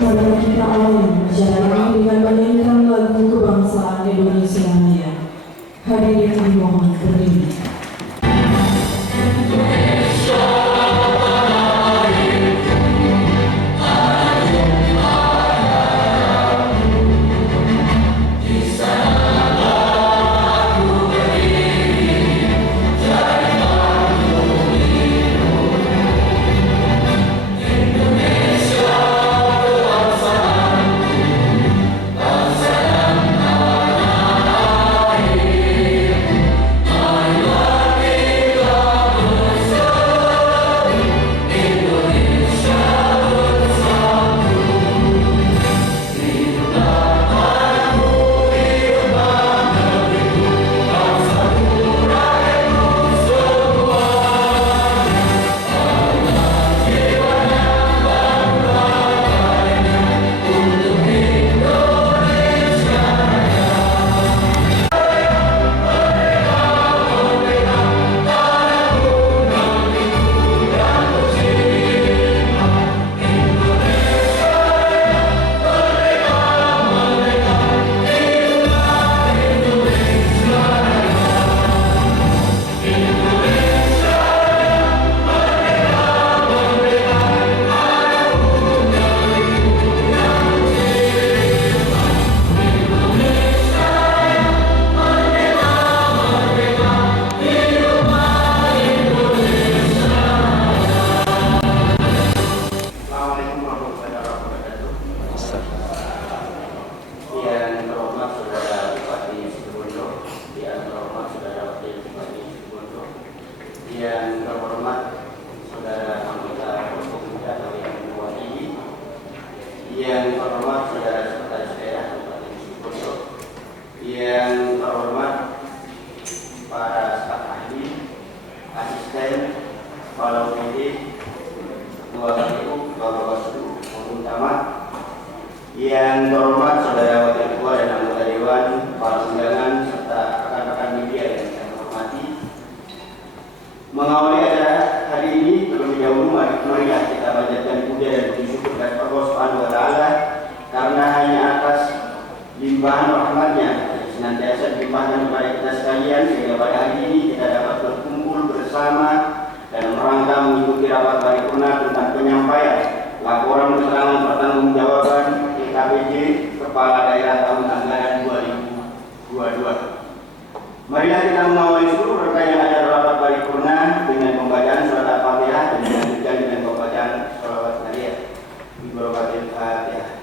Marilah kita awali masyarakat dengan menyanyikan lagu kebangsaan Indonesia Raya. Hadirin dimohon berdiri. Yang terhormat Saudara Anggota Pemuda yang mewakili, yang terhormat Saudara Sekretaris Daerah Kabupaten Situbondo, yang terhormat para staf ahli, asisten, kepala UPD, ketua KPU, ketua Bawaslu maupun camat, yang terhormat Saudara Wakil Ketua dan anggota Dewan, para undangan serta rekan-rekan media yang saya hormati. Mengawali acara hari ini, terlebih dahulu marilah kita panjatkan puja dan puji syukur kepada Allah Subhanahu wa Ta'ala, karena hanya atas limpahan rahmat-Nya senantiasa dilimpahkan kepada kita sekalian, sehingga pada hari ini kita dapat berkumpul bersama dalam rangka mengikuti rapat paripurna tentang penyampaian laporan keterangan pertanggungjawaban KPJ Kepala Daerah tahun anggaran 2022. Marilah kita mengawali seluruh rangkaian acara rapat paripurna dengan pembacaan surat Al-Fatihah dan dilanjutkan dengan pembacaan sholawat Nabi Ibrahim Al-Fatihah.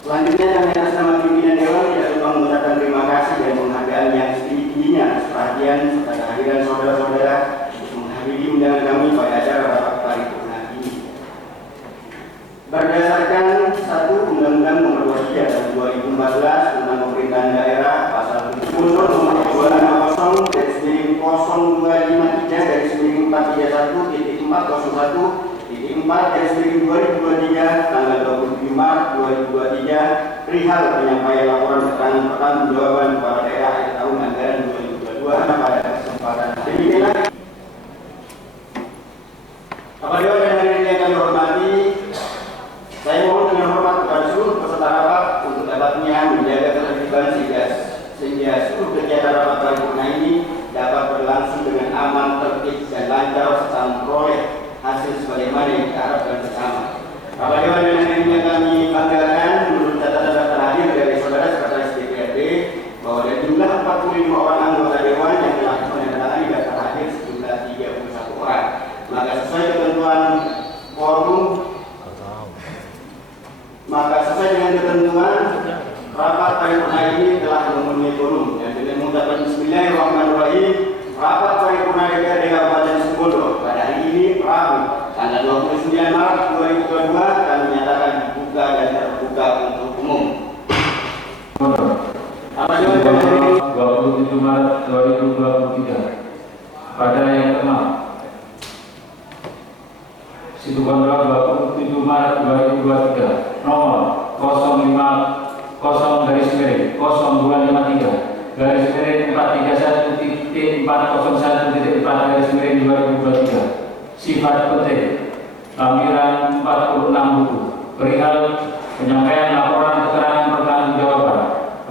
Selanjutnya kami atas nama pimpinan Dewan tidak lupa mengucapkan terima kasih dan penghargaan yang setinggi-tingginya atas perhatian serta kehadiran saudara-saudara untuk menghadiri undangan kami pada acara rapat paripurna ini. Berdasarkan 1 Undang-Undang Nomor 23 Tahun 2014 tentang Pemerintahan Daerah Pasal 7 Nomor 260-401.401.4-2023 tanggal 27 Maret 2023 perihal penyampaian laporan keterangan pertanggungjawaban kepala daerah akhir tahun anggaran 2022 pada kesempatan demikianlah. Kepala Dewan dan hadirin yang kami hormati, saya mohon dengan hormat kepada seluruh peserta rapat untuk dapatnya menjaga ketertiban sehingga seluruh kegiatan rapat paripurna ini dapat berlangsung dengan aman, tertib, dan lancar serta memperoleh hasil sebagaimana yang kita harapkan bersama. Kepala Dewan dan hadirin yang kami banggakan, menurut catatan daftar hadir dari Saudara Sekretaris DPRD bahwa dari jumlah 45 orang anggota Dewan yang telah menandatangani daftar hadir sejumlah 31 orang. Maka sesuai dengan ketentuan rapat paripurna ini telah memenuhi quorum, dan dengan mengucapkan Bismillahirrahmanirrahim, rapat paripurna DPRD Kabupaten Situbondo pada hari ini Rabu tanggal 29 Maret 2022 kami menyatakan dibuka dan terbuka untuk umum. 27 Maret 2023 pada yang ke-6 Situbondo 27 27 Maret 2023 nomor 050-0253-431.401.4-2023 sifat penting lampiran 46 buku perihal penyampaian laporan keterangan pertanggungjawaban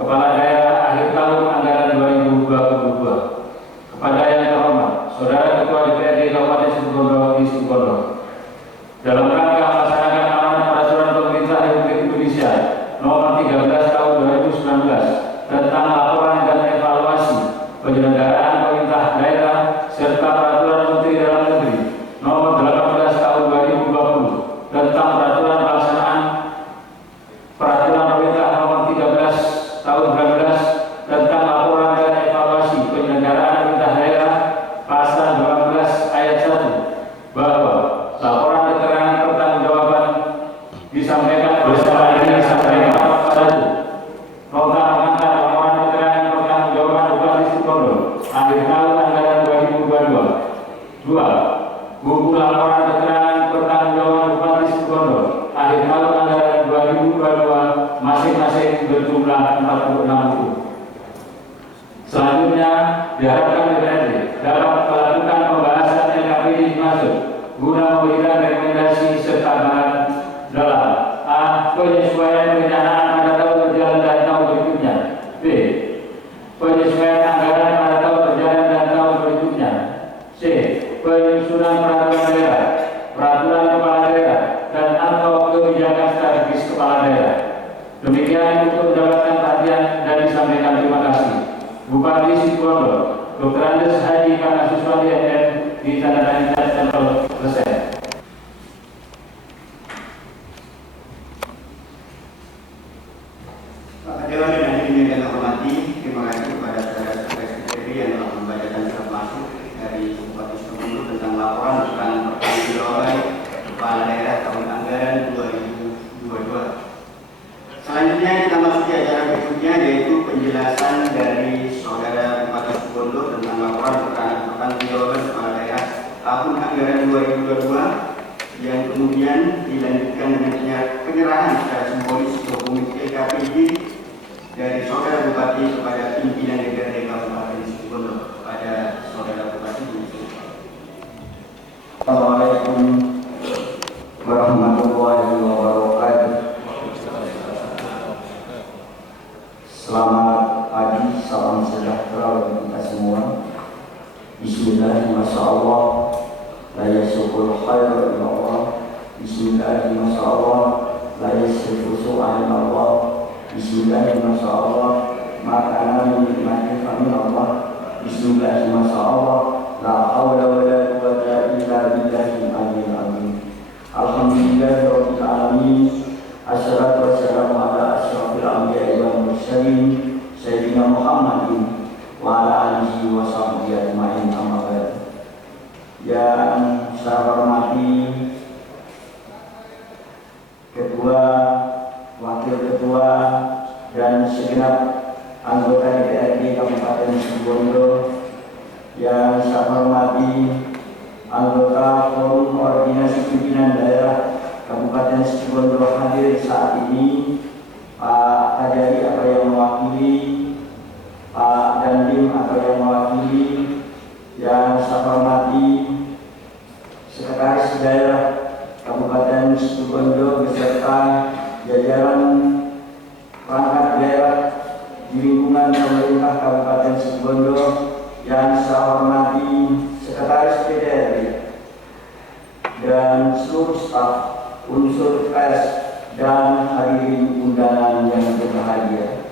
Kepala Daerah akhir tahun anggaran 2022 kepada yang terhormat Saudara Ketua DPRD Kabupaten Situbondo di Situbondo. Dalam rangka melaksanakan amanat peraturan pemerintah Republik Indonesia nomor 13 tahun 2019 tentang laporan dan evaluasi penyelenggaraan pemerintah daerah serta peraturan Menteri Dalam Negeri nomor 18 tahun 2020 tentang peraturan pelaksanaan peraturan pemerintah nomor 13 tahun 2019 tentang laporan dan evaluasi penyelenggaraan pemerintah daerah pasal 12 ayat 1 bahwa laporan keterangan pertanggungjawaban disampaikan bersama dengan disampaikan satu nota pengantar laporan keterangan pertanggungjawaban Bupati Situbondo akhir tahun anggaran 2022. 2. Buku laporan keterangan pertanggungjawaban Bupati Situbondo akhir tahun anggaran 2022 masing-masing berjumlah 46 buku. Selanjutnya diharapkan DPRD dapat melakukan pembahasan LKPD dimaksud guna memberikan rekomendasi serta bahan dalam A. Penyesuaian perencanaan pada tahun berjalan dan tahun berikutnya. B. Penyesuaian anggaran pada tahun berjalan dan tahun berikutnya. C. Penyusunan peraturan daerah, peraturan kepala daerah, dan atau kebijakan strategis kepala daerah. Demikian untuk mendapatkan perhatian dan disampaikan terima kasih. Bupati Situbondo, Dr. Andes Haji Kana Suswandi MM ditandatangani stempel selesai. Pak Dewan dan hadirin yang kami hormati, terima kasih kepada saudara-saudara DPRD yang telah membacakan surat masuk dari Bupati Situbondo tentang laporan tentang pertanggungjawaban kepala daerah tahun anggaran 2022. Selanjutnya kita masuk ke acara berikutnya, yaitu penjelasan dari saudara Bupati Situbondo tentang laporan keterangan pertanggungjawaban kepala daerah tahun anggaran 2022 yang kemudian dilanjutkan dengan penyerahan secara simbolis dokumen LKPD dari saudara Bupati kepada pimpinan DPRD Kabupaten Situbondo. Kepada saudara Bupati. Assalamualaikum warahmatullahi wabarakatuh. Selamat pagi, salam sejahtera bagi kita semua. Bismillah, masya Allah, la yasukul khair illa Allah. Bismillah, masya Allah, la yasifu su'an Allah. Bismillah, masya Allah, makanan min nikmatin min Allah. Bismillah, masya Allah, la hawla wa la quwwata illa billahi al-aliyyil azim. Alhamdulillahi rabbil alamin. Assalatu wassalamu ala asyrafil anbiya'i wal mursalin Sayyidina Muhammadin wa ala alihi wa sahbihi ajma'in amma ba'd. Yang saya hormati Ketua, Wakil Ketua, dan segenap anggota DPRD Kabupaten Situbondo. Yang saya hormati anggota Forum Koordinasi Pimpinan Daerah Kabupaten Situbondo hadir saat ini, Pak Kajari atau yang mewakili, Pak Dandim atau yang mewakili, yang saya hormati Sekretaris Daerah Kabupaten Situbondo beserta jajaran perangkat daerah di lingkungan pemerintah Kabupaten Situbondo, yang saya hormati Sekretaris DPRD dan seluruh staf, unsur pers, dan hadirin undangan yang berbahagia.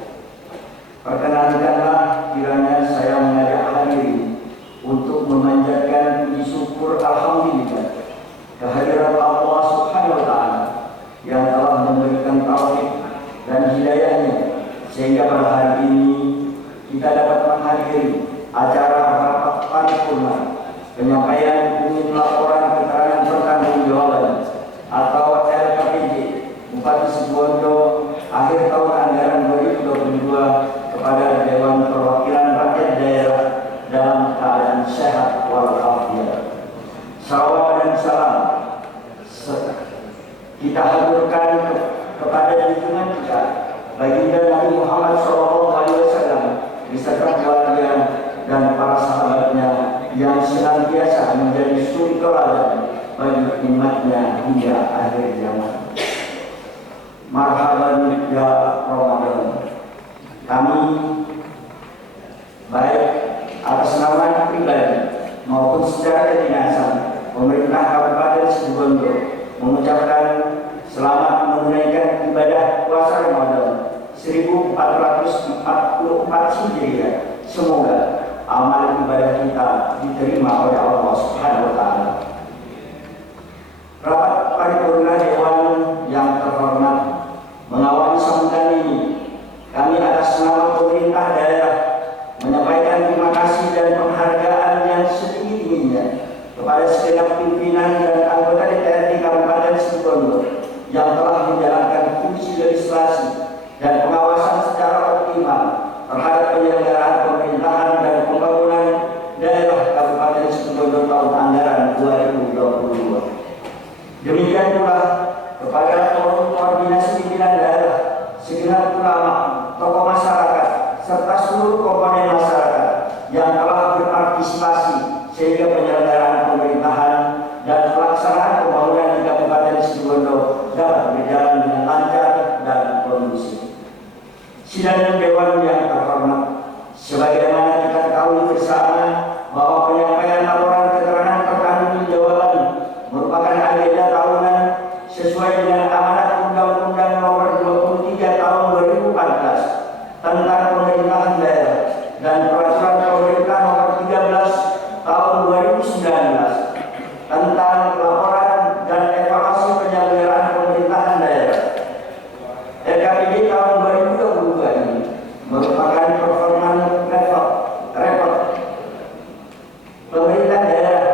Perkenankanlah kiranya saya mengajak hadirin untuk memanjatkan puji syukur alhamdulillah kehadirat Allah Subhanahu wa taala yang telah memberikan taufik dan hidayahnya sehingga pada hari ini kita dapat menghadiri acara rapat paripurna penyampaian umum laporan keterangan pertanggungjawaban atau LKPD Bupati Situbondo akhir tahun anggaran 2022 kepada Dewan Perwakilan Rakyat Daerah dalam keadaan sehat walafiat. Salawat dan salam haturkan kepada junjungan kita baginda Nabi Muhammad SAW beserta keluarga dan para sahabatnya yang senantiasa menjadi suri teladan bagi umatnya hingga akhir zaman. Marhaban ya Ramadan. Kami baik atas nama pribadi maupun secara kedinasan pemerintah Kabupaten Situbondo mengucapkan selamat menunaikan ibadah puasa Ramadan 1444 Hijriah. Semoga amal ibadah kita diterima oleh Allah Subhanahu wa taala. Rapat paripurna Dewan yang terhormat, mengawali sambutan ini, kami atas nama pemerintah daerah menyampaikan terima kasih dan penghargaan yang setinggi-tingginya kepada segenap pimpinan dan anggota DPRD Kabupaten Situbondo yang telah menjalankan fungsi legislasi dan pengawasan secara optimal terhadap penyelenggaraan pemerintahan dan pembangunan daerah Kabupaten Situbondo tahun anggaran 2022. Demikian pula kepada forum koordinasi pimpinan daerah, segenap ulama, tokoh masyarakat, serta seluruh komponen masyarakat yang telah berpartisipasi sehingga penyelenggaraan pemerintahan dan pelaksanaan pembangunan di Kabupaten Situbondo dapat berjalan dengan lancar dan kondusif. Sidang Dewan yang terhormat, sebagaimana kita ketahui bersama bahwa penyampaian laporan keterangan pertanggungjawaban merupakan agenda tahunan sesuai dengan amanat Undang-Undang Nomor 23 Tahun 2014 tentang pemerintahan daerah dan Peraturan Pemerintah Nomor 13 Tahun 2019 tentang laporan dan evaluasi penyelenggaraan pemerintahan daerah. RKPD tahun 2022 ini merupakan performa report pemerintah daerah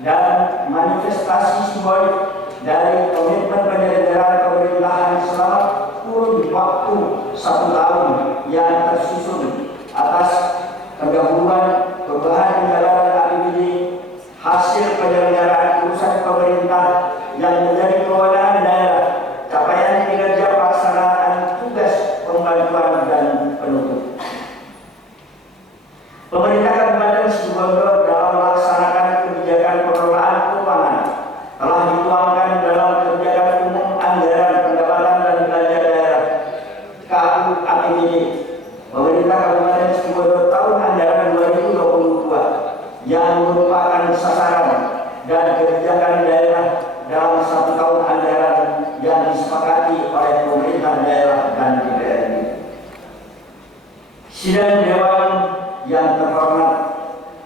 dan manifestasi simbolik dari komitmen penyelenggaraan pemerintahan selama kurun waktu 1 tahun yang tersusun atas pendahuluan perubahan anggaran APBD, hasil penyelenggaraan urusan pemerintah yang menjadi kewenangan daerah, capaian kinerja pelaksanaan tugas pembantuan dan penutup. Pemerintah Kabupaten Situbondo dalam melaksanakan kebijakan pengelolaan keuangan telah dituangkan dalam kebijakan umum anggaran pendapatan dan belanja daerah KU APBD Pemerintah Kabupaten Situbondo tahun anggaran 2022 yang merupakan sasaran dan kebijakan daerah dalam 1 tahun anggaran yang disepakati oleh pemerintah daerah dan DPRD. Sidang Dewan yang terhormat,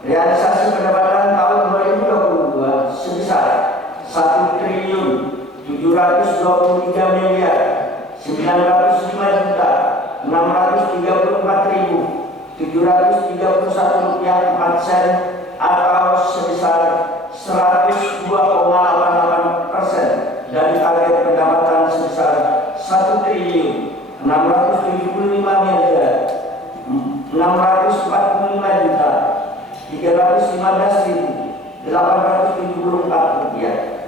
realisasi pendapatan tahun 2022 sebesar 1.735.634.731 rupiah 4 sen atau sebesar 102,88% dari target pendapatan sebesar 1.645.315.874 rupiah.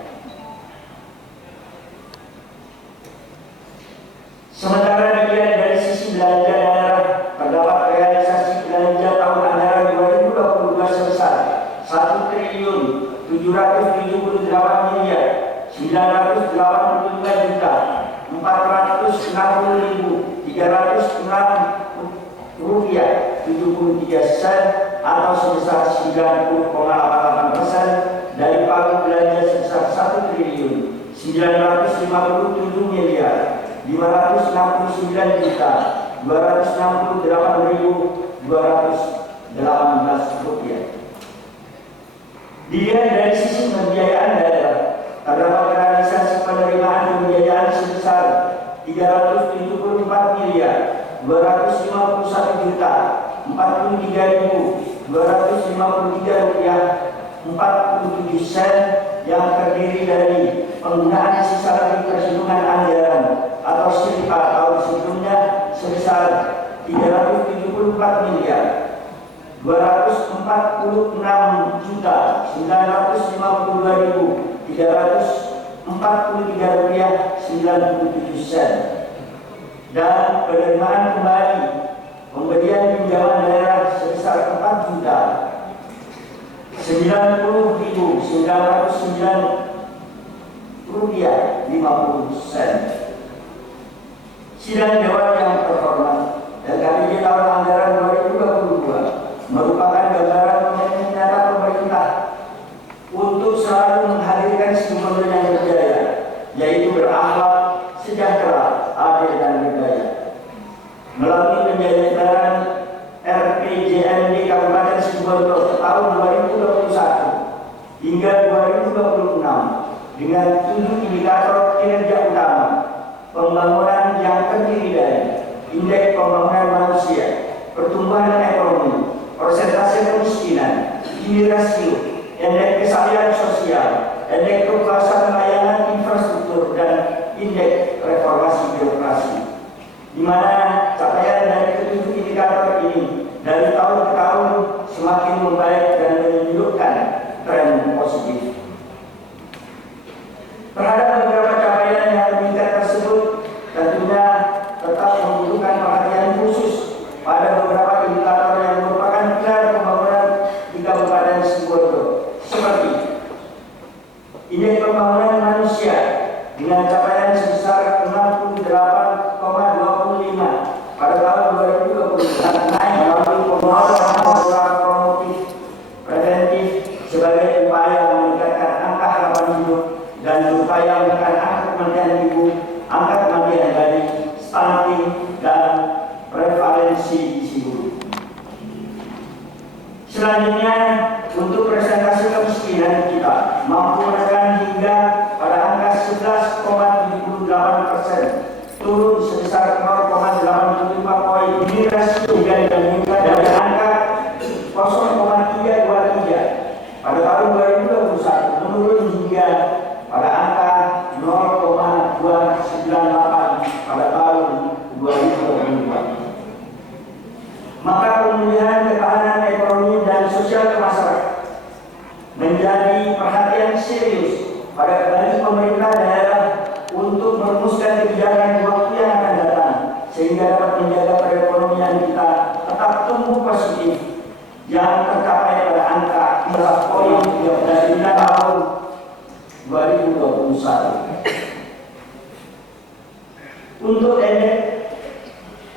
Sementara dilihat dari sisi belanja daerah, terdapat realisasi belanja tahun anggaran 2022 sebesar 1.775.460.306 rupiah 73 sen atau sebesar 90,88% dari pagu belanja sebesar 1.959.268.218 rupiah. Dilihat dari sisi pembiayaan daerah, terdapat realisasi penerimaan pembiayaan sebesar 374.251.043.253 rupiah 47 sen yang terdiri dari penggunaan sisa lagi perhitungan anggaran atau SIRPA tahun sebelumnya sebesar 374.246.952.304 Rp43,97 dan penerimaan kembali pemberian pinjaman daerah sebesar Rp4.990.50. Sidang Dewan yang terhormat, dan KPJ tahun anggaran 2022 merupakan gambaran komitmen nyata pemerintah untuk selalu menghadirkan sumber yang berjaya, yaitu berakhlak, sejahtera, adil dan berdaya. Melalui penjajaran RPJMD Kabupaten Situbondo tahun 2021 hingga 2026 dengan 7 indikator kinerja utama: pembangunan yang terdiri dari indeks pembangunan manusia, pertumbuhan ekonomi, persentase kemiskinan, Gini rasio, indeks kesehatan sosial, indeks kepuasan layanan infrastruktur, dan indeks reformasi birokrasi, di mana capaian dari ketujuh indikator ini dari tahun ke tahun semakin membaik dan menunjukkan tren positif. Terhadap beberapa capaian yang meningkat tersebut, tentunya tetap membutuhkan perhatian khusus pada beberapa indikator yang merupakan pilar pembangunan di Kabupaten Situbondo, seperti indeks pembangunan manusia dengan capaian sebesar 68,25 pada tahun 2020, naik melalui penguatan program promotif preventif sebagai upaya meningkatkan angka harapan hidup dan upaya menekan angka kematian ibu, angka kematian bayi, stunting, dan prevalensi gizi buruk. Selanjutnya, untuk presentasi kemiskinan kita mampu menekan hingga pada angka 11,78%, turun sebesar 0,85 poin. Ini rasio juga dibandingkan dari angka 0,323 pada tahun 2021, menurun hingga pada angka 0,298 pada tahun 2022. Maka pemulihan ketahanan ekonomi dan sosial masyarakat menjadi perhatian serius pada kembali pemerintah daerah untuk merumuskan kebijakan di waktu yang akan datang, sehingga dapat menjaga perekonomian kita tetap tumbuh positif yang tercapai pada angka 3,3 dari tahun 2021.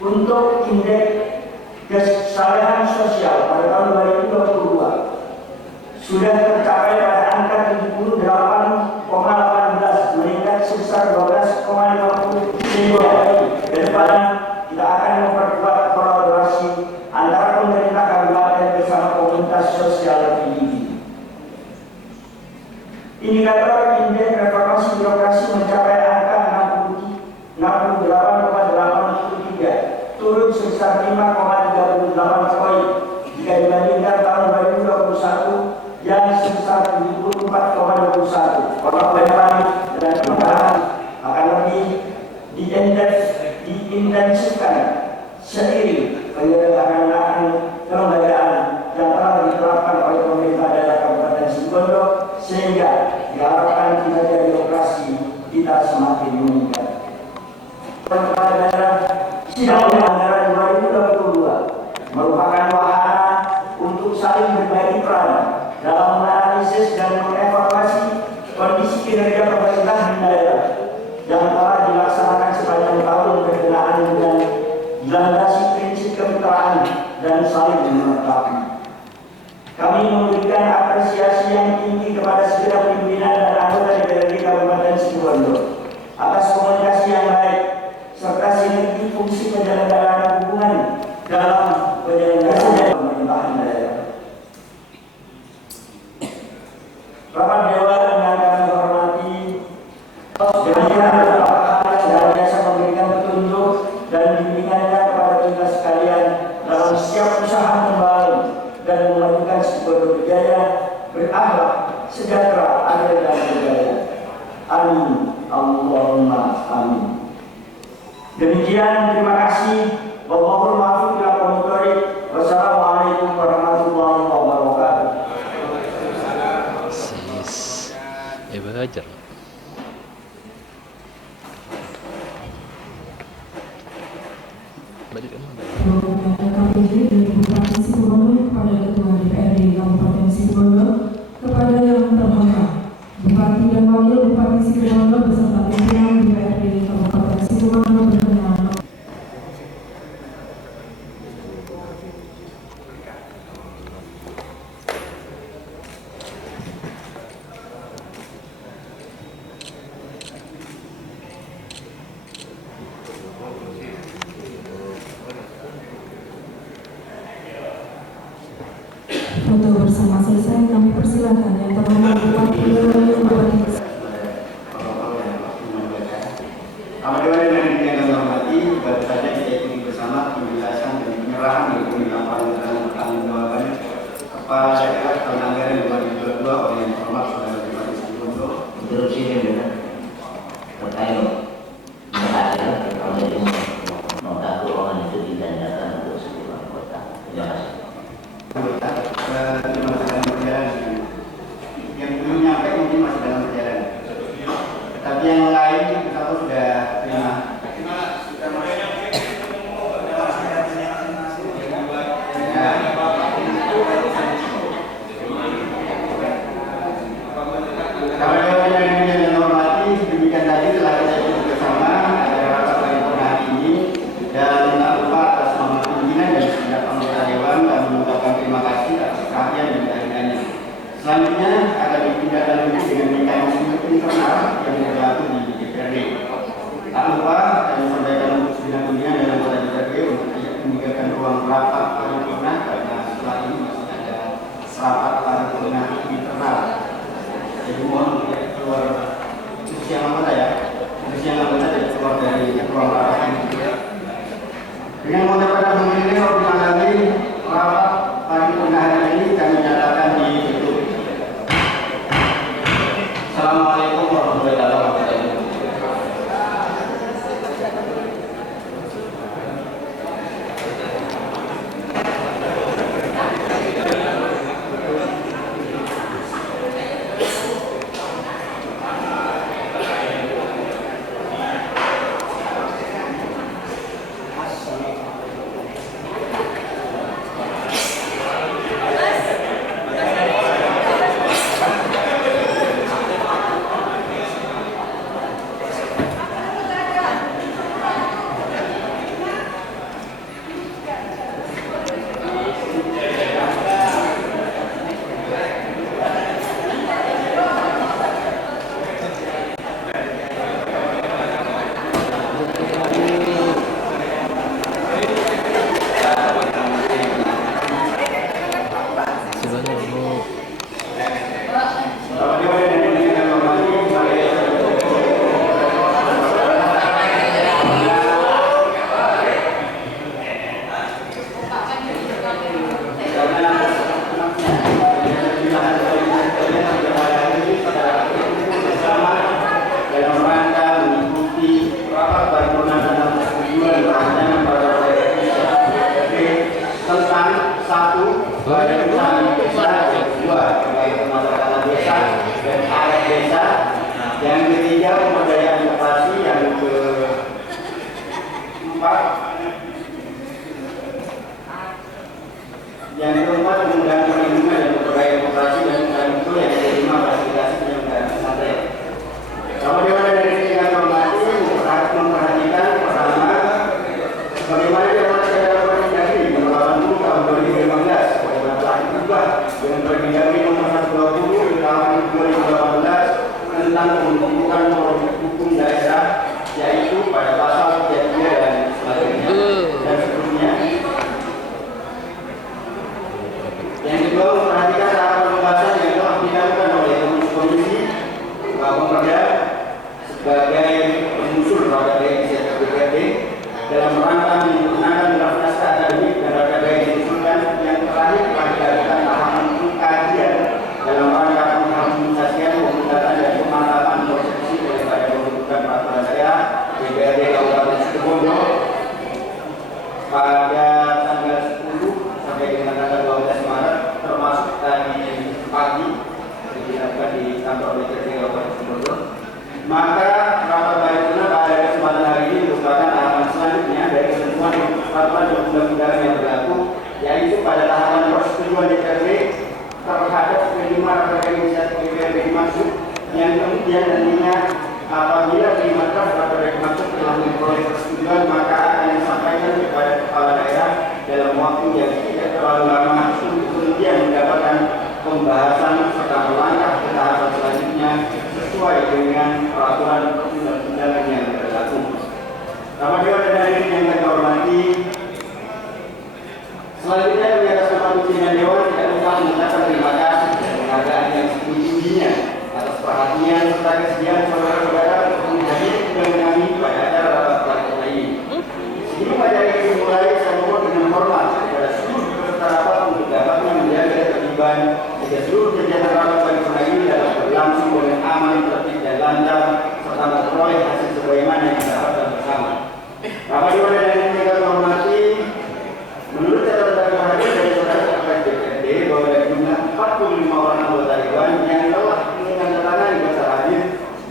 Untuk indeks kesalahan sosial pada tahun 2022 sudah tercapai pada angka 78,18, meningkat sebesar 12,50. Ke depan kita akan memperkuat kolaborasi antara pemerintah kabupaten bersama komunitas sosial tinggi. Indikator indeks reformasi birokrasi mencapai angka 68,83, turun sebesar 5,38 poin jika dibandingkan tahun 2021 yang sebesar 74,21. Kolaborasi dan pembahasan akan lebih diintensifkan seiring penyelenggaraan kelembagaan yang telah diterapkan oleh pemerintah daerah Kabupaten Situbondo, sehingga diharapkan kinerja birokrasi kita semakin meningkat. Pemerintah daerah sidang anggaran 2022 merupakan wahana untuk saling berbagi peran dalam menganalisis dan mengevaluasi kondisi kinerja pemerintah di daerah yang telah dilaksanakan sepanjang tahun berkenaan dengan dilandasi prinsip kemitraan dan saling melengkapi. Kami memberikan apresiasi yang tinggi kepada segenap pimpinan dan anggota DPRD Kabupaten Situbondo atas komunikasi yang baik serta sinergi fungsi penyelenggaraan hubungan dalam penyelenggaraan pemerintahan daerah. Rapat Dewan yang kami hormati, demikian Bapak yang biasa memberikan petunjuk dan bimbingannya kepada kita sekalian dalam setiap usaha membangun dan memajukan Situbondo berjaya, berakhlak, sejahtera, adil dan berdaya. Amin. Allahumma amin. Demikian, terima kasih. Wallahul muwaffiq ila aqwamit thoriq. Wassalamualaikum warahmatullahi wabarakatuh. Belajar. KPJ dari Bupati Situbondo kepada Ketua DPRD Kabupaten Situbondo kepada yang terhormat Bupati dan Wakil Bupati Situbondo beserta pimpinan DPRD Kabupaten Situbondo berkenan. Foto bersama selesai, kami persilakan yang terhormat Bupati dan Wakil Bupati. Alhamdulillah yang kami hormati, baru saja kita ikuti bersama penjelasan dan penyerahan dari laporan pertanggungjawaban kepala daerah tahun anggaran 2022 oleh yang terhormat Saudara Bupati Situbondo. Interupsi ya, terkait mengajar kalau jadi nota keuangan itu ditanyakan untuk sebuah kota. Terima kasih. Terima kasih berjalan. Yang belum nyampe mungkin masih dalam perjalanan. Tapi yang lain kita sudah terima. Kalau yang hormati, demikian tadi telah kita ikuti bersama ada rapat paripurna hari ini dan tak lupa atas nama pimpinan dan segenap anggota dewan kami mengucapkan terima kasih atas perhatian dan kehadirannya. Selanjutnya akan ditindaklanjuti dengan mekanisme internal yang berlaku di DPRD. Tak lupa kami sampaikan untuk segenap pimpinan dan anggota DPRD untuk meninggalkan ruang rapat paripurna karena setelah ini masih ada rapat paripurna internal. Jadi mohon tidak keluar kursi yang anggota ya, kursi yang anggota tidak keluar dari ruang rapat ini. Dengan mengucapkan pemilih ulang lagi rapat paripurna hari ini kami nyatakan ditutup. Assalamualaikum warahmatullahi wabarakatuh. Yang ketiga pemberdayaan inovasi, yang keempat penggunaan perlindungan dan pemberdayaan inovasi dan itu yang kelima fasilitasi penyelenggaraan pesantren. Kalau dewan dari tingkat hormati memperhatikan pertama bagaimana dewan daerah Provinsi Menetapkan tahun 2015 bagaimana telah diubah dengan Permendagri nomor 120 tahun 2018 tentang pembentukan hukum daerah, yaitu pada pasal 33 dan sebagainya dan seterusnya. Yang kedua memperhatikan arah pembahasan yang telah dilakukan oleh Komisi Pemerda sebagai pengusul pada inisiatif DPRD dalam rangka menyempurnakan draft naskah akademik dan RKP yang diusulkan. Yang terakhir telah dilakukan tahapan kajian dalam rangka pengharmonisasian, pembentukan dan pemantapan konsepsi daripada pembentukan peraturan daerah DPRD Kabupaten Situbondo pada tanggal 10 sampai dengan tanggal 12 Maret, termasuk tadi pagi dilakukan di kantor DPRD Kabupaten Situbondo. Maka rapat paripurna pada kesempatan hari ini merupakan tahapan selanjutnya dari ketentuan peraturan yang kemudian nantinya apabila terima draft atau rekmatur telah memperoleh persetujuan, maka akan disampaikan kepada kepala daerah dalam waktu yang tidak terlalu lama untuk kemudian mendapatkan pembahasan serta melangkah ke tahapan selanjutnya sesuai dengan peraturan perundang-undangan yang berlaku. Bapak Dewan dan hadirin yang kami hormati, selanjutnya kami atas nama pimpinan Dewan tidak lupa mengucapkan terima kasih dan penghargaan yang setinggi-tingginya atas perhatian serta kesediaan saudara-saudara untuk menghadiri undangan kami pada acara rapat paripurna ini. Sebelum acara ini dimulai, saya mohon dengan hormat kepada seluruh peserta rapat untuk dapatnya menjaga ketertiban sehingga seluruh kegiatan rapat paripurna ini dapat berlangsung dengan aman, tertib dan lancar serta memperoleh hasil sebagaimana yang kita harapkan bersama. Bapak Dewan dan hadirin yang kami hormati, menurut catatan kami dari saudara Ketua DPRD bahwa dari jumlah 45 orang anggota Dewan yang telah menandatangani daftar hadir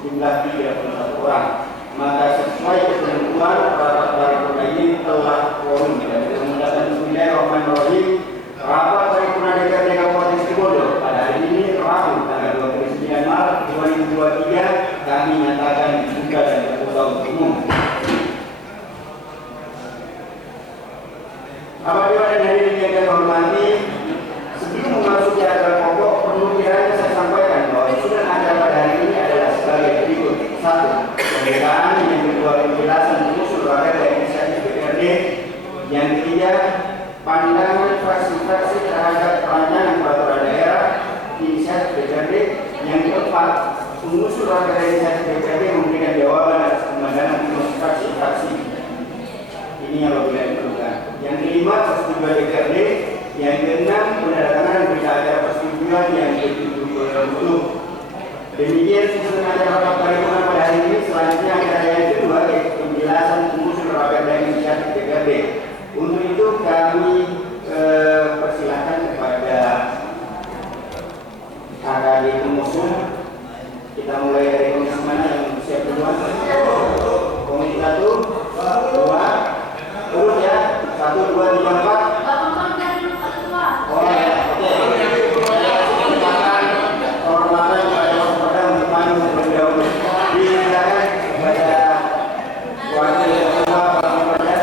jumlah 31 orang. Maka sesuai ketentuan rapat paripurna ini telah quorum dan dengan Bismillahirrahmanirrahim. Rapat paripurna DPRD Kabupaten Situbondo pada hari ini Rabu tanggal 29 Maret 2023 kami nyatakan dibuka dan terbuka untuk umum. Bapak Dewan dan hadirin yang kami hormati, sebelum memasuki acara pokok, perlu kiranya saya sampaikan bahwa susunan acara pada hari ini adalah sebagai berikut: 1. Pembukaan, yang kedua penjelasan usul rakyat dari inisiatif DPRD, yang ketiga pandangan fraksi-fraksi terhadap rancangan peraturan daerah inisiatif DPRD, yang keempat pengusul rakyat dari inisiatif DPRD memberikan jawaban atas pemandangan fraksi-fraksi. Ini yang apabila diperlukan. Yang kelima, persetujuan DPRD. Yang keenam, penandatanganan berita acara persetujuan yang ke-70. Demikian susunan acara rapat paripurna pada hari ini. Selanjutnya acara yang kedua yaitu penjelasan pengusul rakyat dari inisiatif DPRD. Untuk itu kami persilahkan kepada AKD pengusul. Kita mulai dari komisi mana yang siap duluan? Komisi 1, 2. Urut ya, 1, 2, 3, 4. Oh ya, oke. Silakan hormatan kepada Kapolda untuk maju terlebih dahulu. Disilakan kepada wakil ketua Kapolda.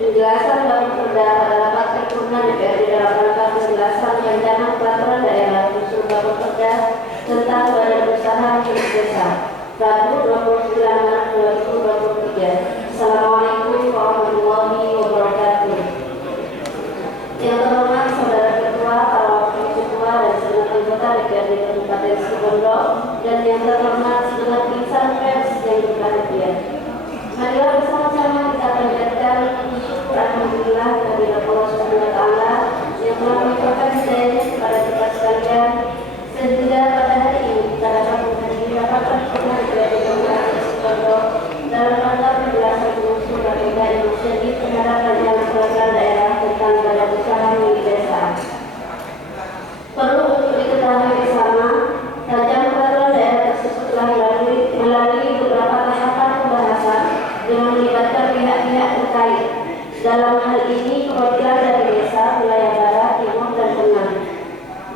Penjelasan dalam pada rapat paripurna DPRD dalam rangka penjelasan rencana peraturan daerah usul Kapolda tentang badan usaha milik desa. Rabu 29 Maret 2023. Assalamualaikum warahmatullahi wabarakatuh. Yang terhormat Saudara Ketua, para Wakil Ketua dan segenap anggota DPRD Kabupaten Situbondo, dan yang terhormat segenap insan pers yang berbahagia. Marilah bersama-sama kita panjatkan syukur alhamdulillah kehadirat Allah Subhanahu wa taala yang telah memberikan hidayah kepada kita sekalian, sehingga pada hari ini kita dapat menghadiri rapat paripurna DPRD Kabupaten Situbondo dalam rangka penjelasan usul rakyat inisiatif terhadap rancangan peraturan daerah tentang badan usaha milik desa. Perlu untuk diketahui bersama, rancangan peraturan daerah tersebut telah melalui beberapa tahapan pembahasan dengan melibatkan pihak-pihak terkait. Dalam hal ini perwakilan dari desa, wilayah barat, timur, dan tengah,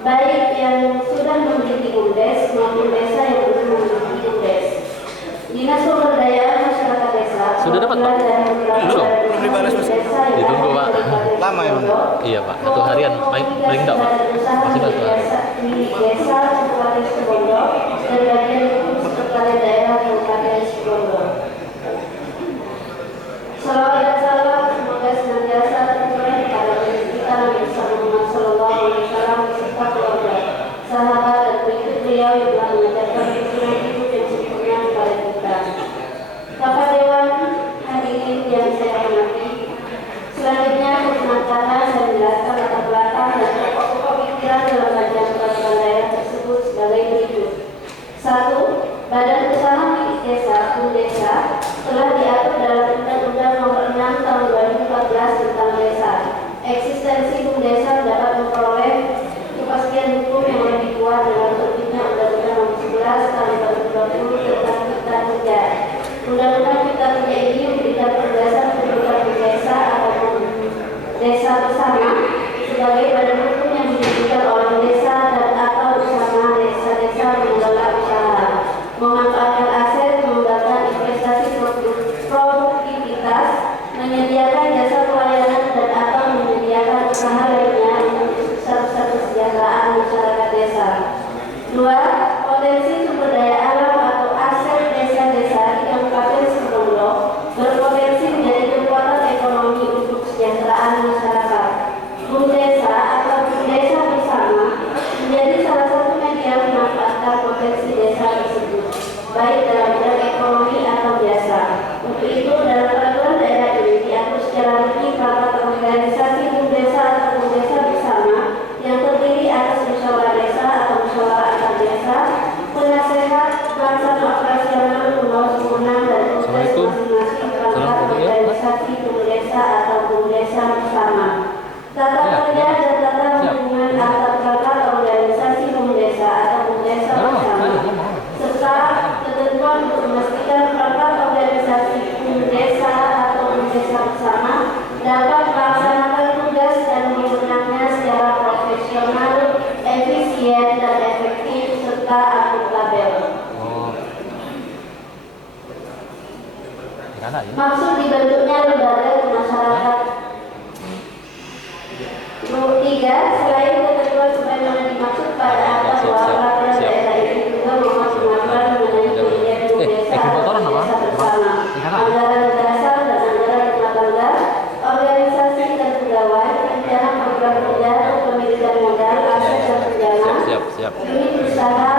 baik yang sudah memiliki BUMDes maupun desa yang belum memiliki BUMDes. Dinas Sumber Daya Masyarakat Desa sudah dapat Pak? Belum? Ditunggu Pak. Lama ya Pak? Iya Pak, satu harian, paling enggak Pak? Masih satu hari. Desa Kabupaten Situbondo dan bagian hukum Sekretariat Daerah Kabupaten Situbondo. Salawat dan salam semoga senantiasa tercurah kepada kita Nabi Muhammad SAW beserta keluarga, sahabat dan pengikut beliau yang telah mengajarkan kesunnah hidup yang sempurna kepada kita. Bapak Dewan hadirin yang saya hormati, selanjutnya perkenalkan saya menjelaskan latar belakang dan pokok-pokok pikiran dalam rancangan peraturan daerah tersebut sebagai berikut. 1. Badan usaha milik desa (BUMDesa) telah diatur dalam Undang-Undang Nomor 6 Tahun 2014 tentang desa. Eksistensi BUMDesa dapat memperoleh kepastian hukum yang lebih kuat dengan terbitnya Undang-Undang Nomor 11 Tahun 2020 tentang Cipta Kerja. Undang-Undang Cipta Kerja ini memberikan penegasan kedudukan desa ataupun desa bersama sebagai badan hukum yang didirikan oleh desa dan atau bersama desa-desa mengelola usaha. dapat melaksanakan tugas dan memenangnya secara profesional, efisien dan efektif serta akuntabel. Maksud dibentuknya lembaga masyarakat. 3. Selain ketentuan sebagaimana dimaksud pada atas bahwa peraturan daerah ini juga memuat pengaturan mengenai pemilihan desa bersama, anggaran dasar dan anggaran rumah tangga, organisasi dan pegawai, rencana program kerja, pemilikan modal, aset dan tunjangan, unit usaha,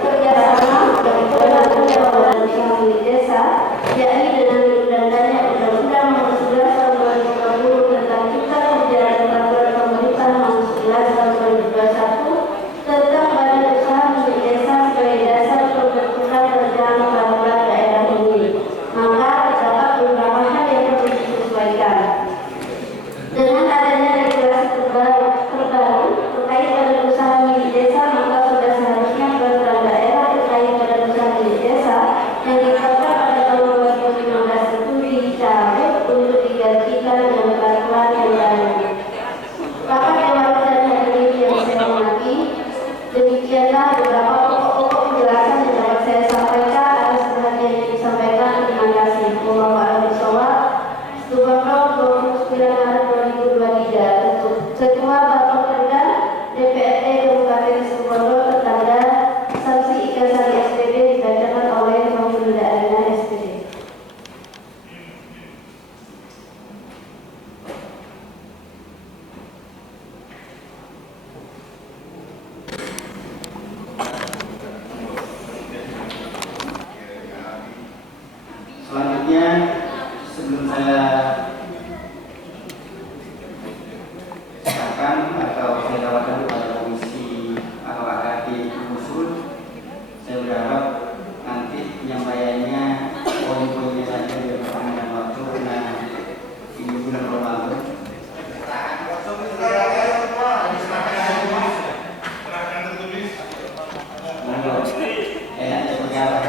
kerjasama dan penanggung jawaban usaha milik desa, yakni dengan diundangkannya Undang-Undang Nomor 11 Tahun 2020 tentang Cipta Kerja dan Peraturan Pemerintah Nomor 11 Tahun 2021 tentang Badan Usaha milik Desa sebagai dasar pembentukan rencana peraturan daerah ini. Maka terdapat beberapa hal yang perlu disesuaikan. Dengan adanya regulasi terbaru terkait badan usaha milik desa, maka sudah seharusnya peraturan daerah terkait badan usaha milik desa yang ditetapkan pada tahun 2015 itu dicabut untuk digantikan dengan peraturan yang baru. Rapat Dewan dan hadirin yang saya hormati, demikianlah beberapa pokok penjelasan yang dapat saya sampaikan. Atas perhatian yang disampaikan, terima kasih. Wallahu a'lam bishawab. Subhanallah, 29 Maret 2023. Ketua Bappekerda DPRD Kabupaten Situbondo tertanda sanksi Ikasari SPD dibacakan oleh Maulida Arina SPD. Selanjutnya, sebelum saya silakan atau saya tawarkan kepada komisi atau AKD usul, saya berharap nanti penyampaiannya poin-poinnya saja biar dengan waktu karena ini bulan Ramadan. Enaknya seperti apa?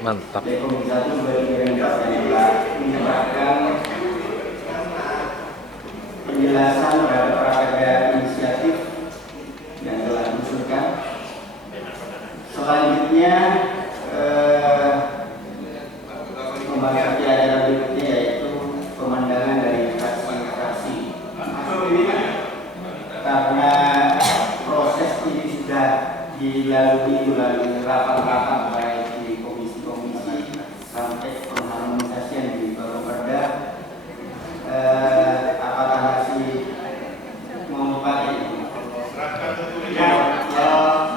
Mantap. Komisi 1 bagian yang telah menyerahkan penjelasan berbagai inisiatif yang telah diusulkan. Selanjutnya pembahasan acara berikutnya yaitu pemandangan dari fraksi-fraksi. Karena proses ini sudah dilalui melalui rapat-rapat baik di komisi-komisi sampai pengharmonisasian di Bappekerda. Apakah masih mau pakai itu?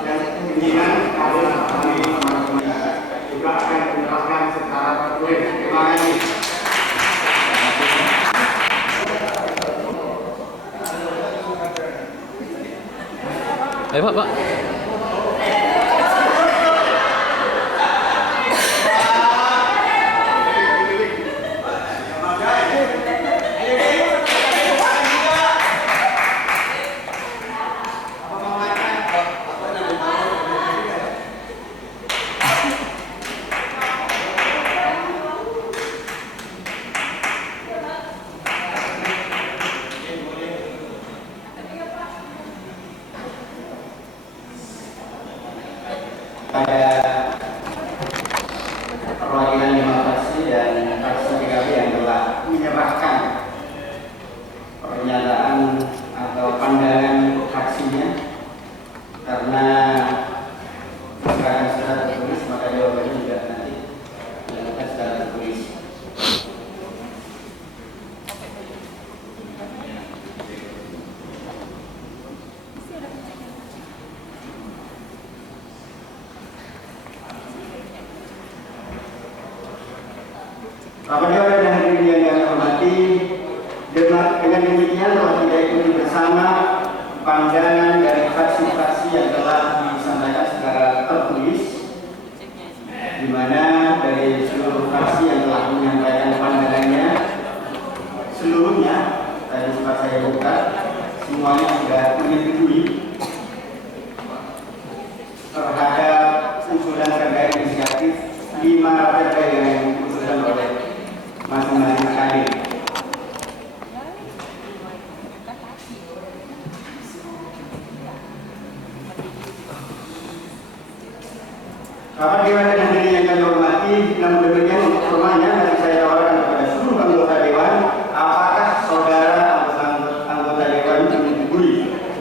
Yang kemungkinan kalau kami juga akan menerapkan secara tertulis. Terima kasih. Ayo Pak. Bapak Dewan dan hadirin yang kami hormati, dengan demikian telah kita ikuti bersama pandangan dari fraksi-fraksi yang telah disampaikan secara tertulis, di mana dari seluruh fraksi yang telah menyampaikan pandangannya, seluruhnya tadi sempat saya buka, semuanya sudah menyetujui terhadap usulan perda inisiatif 5 perda yang diusulkan oleh masing-masing kandidat. Bapak Dewan dan hadirin yang kami hormati, namun demikian untuk formanya nanti saya tawarkan kepada seluruh anggota Dewan, apakah saudara anggota Dewan menyetujui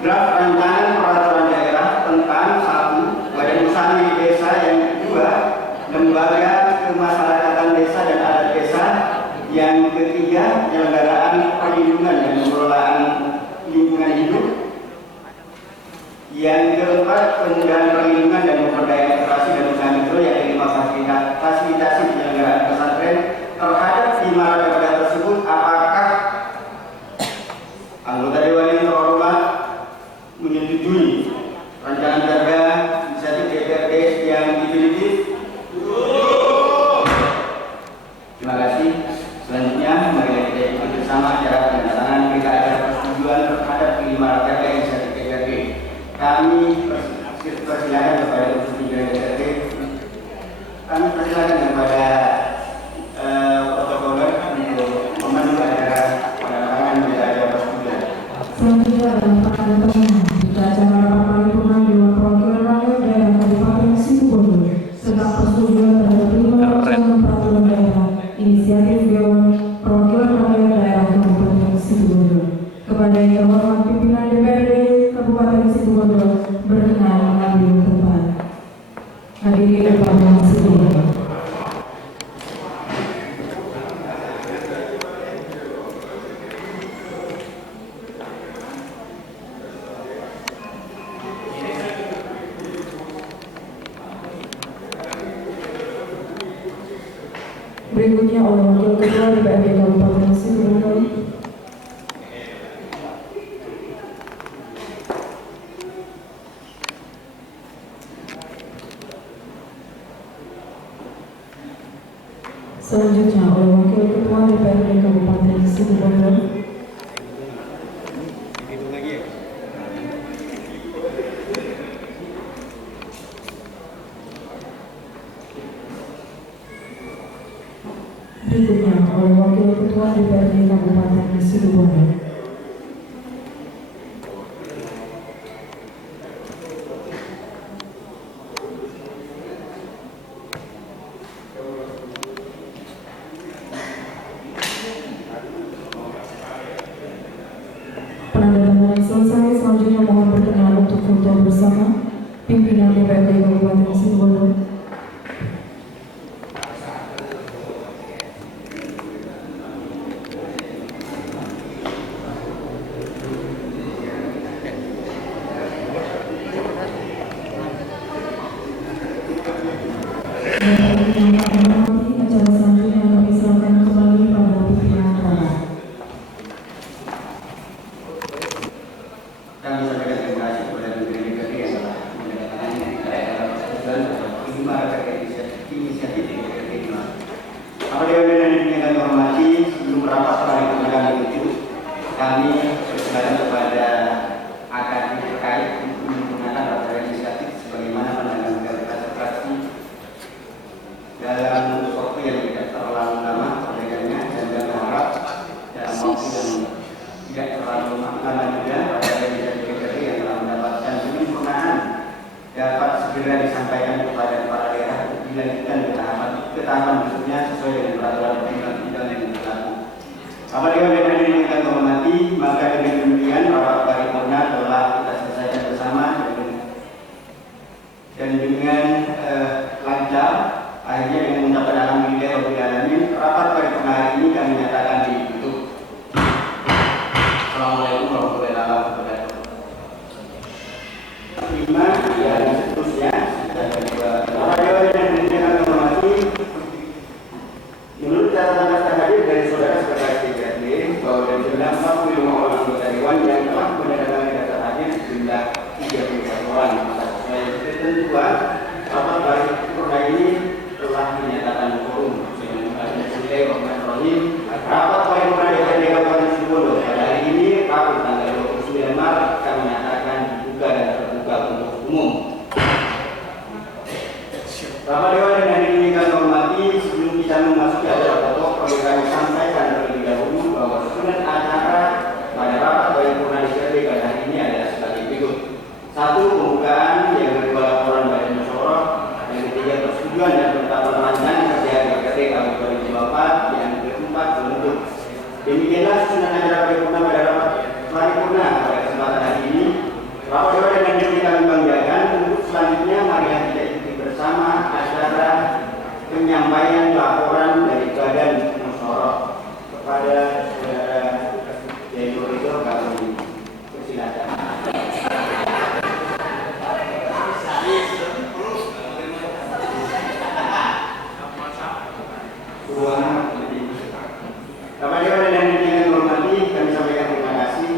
draft rancangan peraturan daerah tentang 1. Badan usaha milik desa, yang kedua lembaga kemasyarakatan desa dan adat desa, yang ketiga penyelenggaraan perlindungan dan pengelolaan lingkungan hidup, yang keempat pemudahan perlindungan dan pemberdayaan koperasi dan usaha mikro, yang kelima fasilitasi penyelenggaraan pesantren. Terhadap 5 perda tersebut, apakah anggota Dewan yang terhormat menyetujui rancangan perda inisiatif DPRD yang definitif? Terima kasih. Selanjutnya, mari kita ikuti bersama cara penandatangan berita acara persetujuan terhadap 5 perda inisiatif DPRD. Kami persilakan kepada pimpinan DPRD. Kami persilakan kepada protokoler untuk memandu acara penandatangan berita acara persetujuan. Selanjutnya adalah penandatangan berita acara rapat paripurna Dewan Perwakilan Rakyat Daerah Kabupaten Situbondo tentang persetujuan terhadap 5 rancangan peraturan daerah inisiatif Dewan Perwakilan Rakyat Daerah Kabupaten Situbondo. Kepada yang terhormat pimpinan DPRD Kabupaten Situbondo berkenan mengambil tempat. Hadirin Kabupaten Situbondo. Berikutnya oleh Wakil Ketua DPRD Kabupaten Situbondo. Selanjutnya oleh Wakil Ketua DPRD Kabupaten Situbondo. Berikutnya oleh Wakil Ketua DPRD Kabupaten Situbondo. Penandatanganan selesai. Selanjutnya mohon berkenan untuk foto bersama pimpinan DPRD Kabupaten Situbondo. Acara selanjutnya kami serahkan kembali pada pimpinan rapat. Kami sampaikan terima kasih kepada pimpinan DPRD yang telah menandatangani acara persetujuan terhadap 5 perda inisiatif DPRD. Bapak Dewan dan hadirin yang kami hormati, sebelum rapat paripurna kami tutup, kami persilakan kepada AKD terkait untuk menggunakan perda inisiatif sebagaimana pandangan dari fraksi dalam waktu yang tidak terlalu lama perbedanya, dan kami berharap dalam waktu yang tidak terlalu lama juga pada inisiatif DPRD yang telah mendapatkan penyempurnaan dapat segera disampaikan kepada kepala daerah untuk dilanjutkan ke tahapan berikutnya sesuai dengan peraturan undang-undang yang berlaku. Bapak Dewan dan hadirin yang kami hormati, maka dengan demikian rapat paripurna telah kita selesaikan bersama dan dengan lancar. Akhirnya dengan mengucapkan alhamdulillah rabbil alamin, rapat paripurna hari ini kami nyatakan ditutup. Assalamualaikum warahmatullahi wabarakatuh. 5 dan seterusnya. Bapak Dewan dan hadirin yang kami hormati, menurut catatan jumlah 45 orang anggota Dewan yang telah menandatangani daftar hadir jumlah 31 orang. Sesuai ketentuan, rapat paripurna ini telah dinyatakan quorum. Bismillahirrahmanirrahim. Rapat paripurna DPRD Kabupaten Situbondo pada hari ini, Rabu tanggal 29 Maret, kami nyatakan dibuka dan terbuka untuk umum. Bapak Dewan dan hadirin yang kami hormati, sebelum kita memasuki acara pokok, perlu kami sampaikan terlebih dahulu bahwa susunan acara pada rapat paripurna DPRD pada hari ini adalah sebagai berikut. 1. Pembukaan, yang kedua laporan badan musyawarah, yang ketiga persetujuan dan penetapan rancangan kerja DPRD tahun 2024, yang keempat penutup. Demikianlah susunan acara paripurna pada rapat paripurna pada kesempatan hari ini. Bapak Dewan dan hadirin yang kami banggakan, untuk selanjutnya mari kita ikuti bersama acara penyampaian laporan dari badan musyawarah. Kepada saudara Yaitu Ridho, kami persilakan. Bapak Dewan dan hadirin yang kami hormati, kami sampaikan terima kasih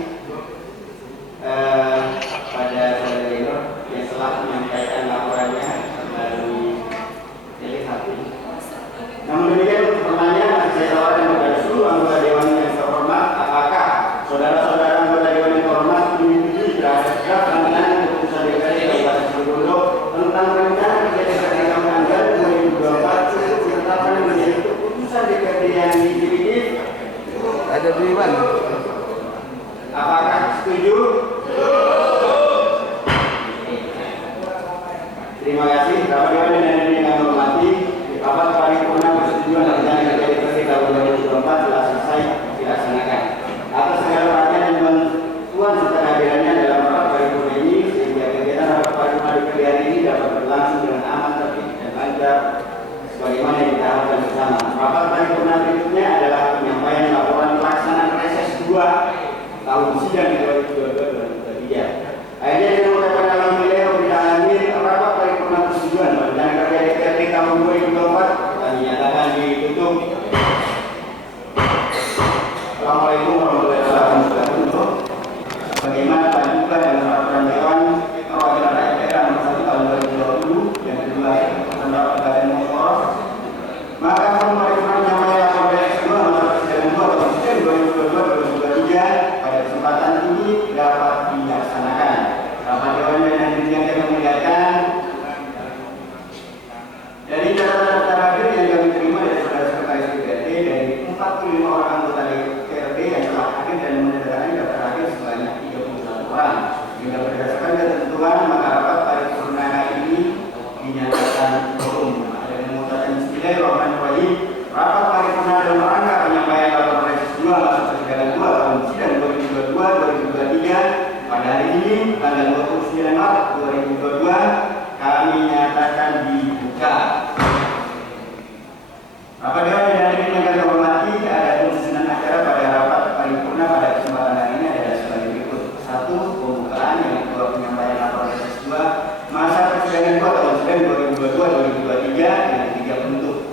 pada saudara Ridho yang telah menyampaikan laporannya melalui telepati. Namun demikian, untuk pertanyaan masih saya tawarkan kepada seluruh anggota Dewan yang terhormat, apakah saudara-saudara anggota Dewan yang terhormat menyetujui terhadap draft rancangan keputusan DPRD Kabupaten Situbondo tentang rencana kerja DPRD tahun anggaran 2024 untuk ditetapkan menjadi keputusan DPRD yang definitif? Ada Dewan. Apakah setuju? Terima kasih. Bapak Dewan dan hadirin yang kami hormati, rapat paripurna persetujuan rencana kerja DPRD tahun 2024 telah selesai dilaksanakan. Atas segala perhatian dan bantuan serta kehadirannya dalam rapat paripurna ini, sehingga kegiatan rapat paripurna DPRD hari ini dapat berlangsung dengan aman, tertib dan lancar sebagaimana yang kita harapkan bersama. Rapat paripurna berikutnya adalah penyampaian laporan pelaksanaan reses 2 tahun sidang 2022-2023. Akhirnya dengan mengucapkan alhamdulillah rabbil alamin, rapat paripurna persetujuan rencana kerja DPRD tahun 2024 kami nyatakan ditutup. Assalamualaikum warahmatullahi wabarakatuh. Bagaimana juga dengan peraturan Dewan Perwakilan Rakyat Daerah nomor 1 tahun 2020 yang kedua keputusan rapat badan musyawarah, maka forum paripurna menyampaikan laporan reses 2 nomor 32 tahun 2022-2023 pada kesempatan ini dapat dilaksanakan. Bapak Dewan dan hadirin yang kami muliakan, dari catatan daftar hadir yang kami terima dari saudara sekretaris DPRD, dari 45 orang anggota DPRD yang telah hadir dan menandatangani daftar hadir sebanyak 31 orang. Hingga berdasarkan ketentuan, maka rapat paripurna hari ini dinyatakan quorum. Dengan mengucapkan Bismillahirrahmanirrahim, rapat paripurna dalam rangka penyampaian laporan reses 2 masa persidangan 2 tahun sidang 2022-2023 pada hari ini tanggal 29 Maret 2022 kami nyatakan dibuka. Bapak Dewan dan hadirin yang kami hormati, ada susunan acara pada rapat paripurna pada kesempatan hari ini adalah sebagai berikut. 1. Pembukaan, yang kedua penyampaian laporan reses 2 masa persidangan 2 tahun sidang 2022-2023, yang ketiga penutup.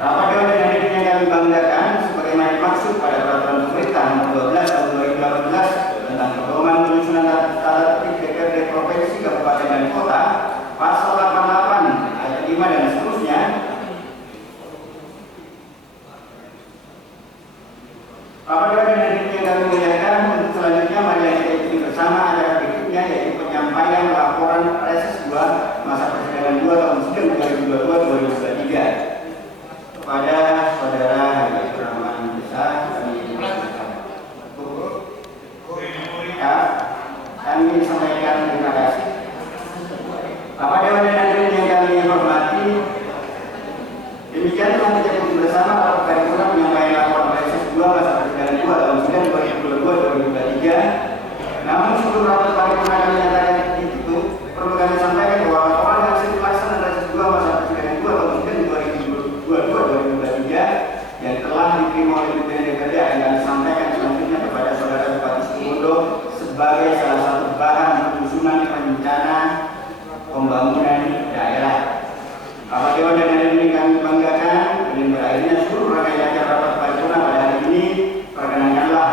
Rapat Dewan dan hadirin yang kami banggakan, sebagaimana dimaksud pada peraturan pemerintah nomor 12 tahun 2018 tentang pedoman penyusunan tata tertib DPRD provinsi, kabupaten dan kota, pasal 88 ayat 5 dan seterusnya. Bapak Dewan dan hadirin yang kami muliakan, untuk selanjutnya mari kita ikuti bersama acara berikutnya, yaitu penyampaian laporan reses 2 masa persidangan 2 tahun sidang 2022-2023 kepada saudara Habib Rahman Besar. Kami sampaikan terima kasih. Bapak Dewan dan hadirin yang kami hormati, demikian telah kita ikuti bersama rapat paripurna penyampaian laporan reses 2 masa persidangan 2 tahun sidang 2022-2023. Namun sebelum rapat paripurna kami nyatakan ditutup, perlu kami sampaikan bahwa laporan hasil pelaksanaan reses 2 masa persidangan 2 tahun sidang 2022-2023 yang telah diterima oleh pimpinan DPRD akan kami sampaikan selanjutnya kepada saudara Bupati Situbondo sebagai salah satu bahan penyusunan rencana pembangunan daerah. Bapak Dewan dan hadirin yang kami banggakan, dengan berakhirnya seluruh rangkaian acara rapat paripurna pada hari ini, perkenankanlah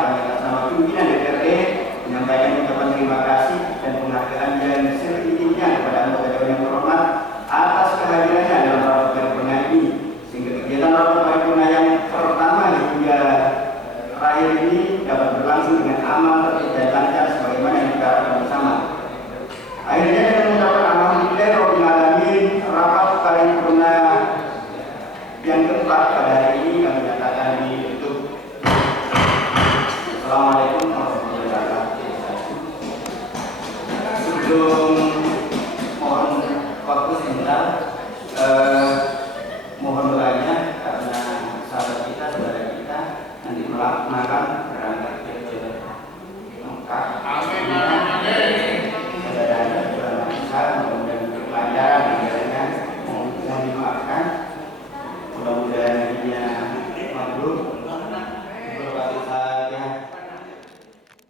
tempat pada hari ini kami nyatakan ditutup. Assalamualaikum warahmatullahi wabarakatuh. Sebelum